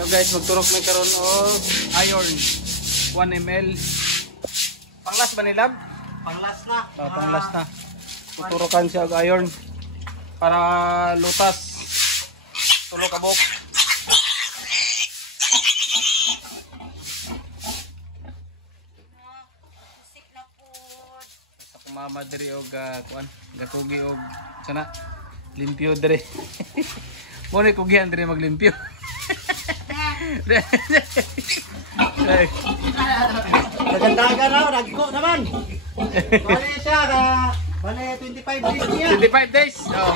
So guys, magturok may karon og iron 1 ml. Panglas ba ni Lab? Panglas na. Panglas na. Tuturokan siya og iron para lutas. Tulo ka bok. Sa kumama diri og kuan, gatugi og sana limpyo diri. Mo ni kugihan diri maglimpyo. Nagandaga na, nagko naman. Bale siya, bale 25 days niya. 25 days. Oh.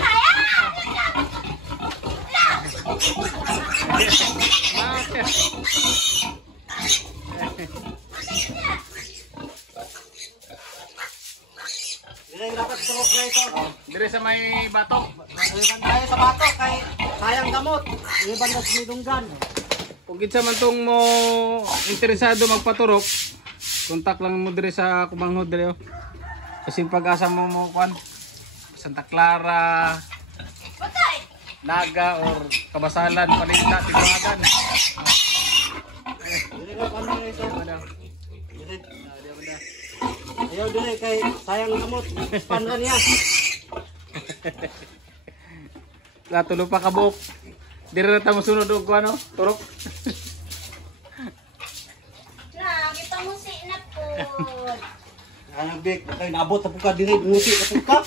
Dire dapat turok na ito. Dire sa may batok. Iban tayo sa bato kay sayang gamot. Iban na sinidunggan. Kung kitsa man tong mo interesado magpaturok, kontak lang mo dire sa kumanghod dire. Oh. Kasi pag-asa mo kuan Santa Clara, Naga or Kabasalan, Palinta, Tibuhagan. Dire ka paano ito? Dire. Ayaw dire kay sayang gamot. Span ra niya. Tulo pa ka buok. Dire na tamo sunod og ano, turok. Na, kita mo si na po. Ayang big, kay naabot ta ka dire, ngusi ka.